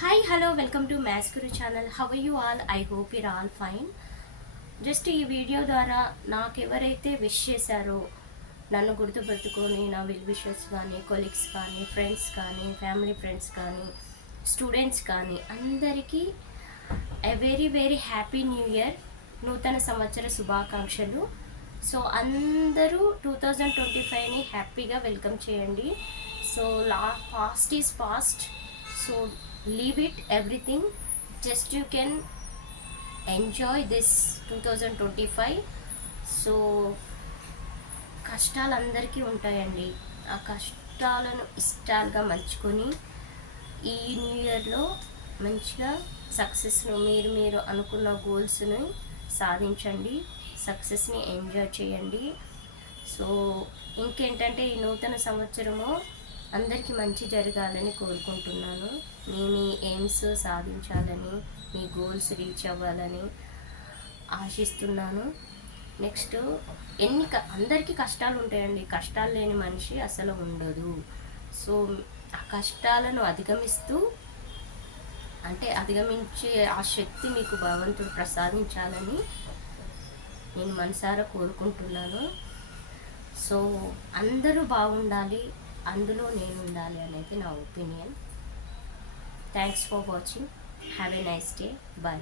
Hi hello welcome to maths Guru channel. How are you all? I hope your all fine. Just ఈ video ద్వారా నాకు ఎవరైతే wish చేశారో, నన్ను గుర్తుపెట్టుకొని నా వెల్ విషర్స్ కానీ, కొలీగ్స్ కానీ, ఫ్రెండ్స్ కానీ, ఫ్యామిలీ ఫ్రెండ్స్ కానీ, స్టూడెంట్స్ కానీ అందరికీ a very very happy new year, నూతన సంవత్సర శుభాకాంక్షలు. సో అందరూ 2025ని హ్యాపీగా వెల్కమ్ చేయండి. So past is past. So leave it everything, just you can enjoy this 2025. So కష్టాలు అందరికీ ఉంటాయండి. ఆ కష్టాలను ఇష్టాలుగా మలుచుకొని ఈ న్యూ ఇయర్లో మంచిగా సక్సెస్ను మీరు అనుకున్న గోల్స్ని సాధించండి, సక్సెస్ని ఎంజాయ్ చేయండి. సో ఇంకేంటంటే ఈ నూతన సంవత్సరము అందరికీ మంచి జరగాలని కోరుకుంటున్నాను. మీ ఎయిమ్స్ సాధించాలని, మీ గోల్స్ రీచ్ అవ్వాలని ఆశిస్తున్నాను. నెక్స్ట్ అందరికీ కష్టాలు ఉంటాయండి. కష్టాలు లేని మనిషి అసలు ఉండదు. సో ఆ కష్టాలను అధిగమించే ఆ శక్తి మీకు భగవంతుడు ప్రసాదించాలని నేను మనసారా కోరుకుంటున్నాను. సో అందరూ బాగుండాలి, అందులో నేను ఉండాలి అనేది నా opinion. Thanks for watching. Have a nice day. Bye.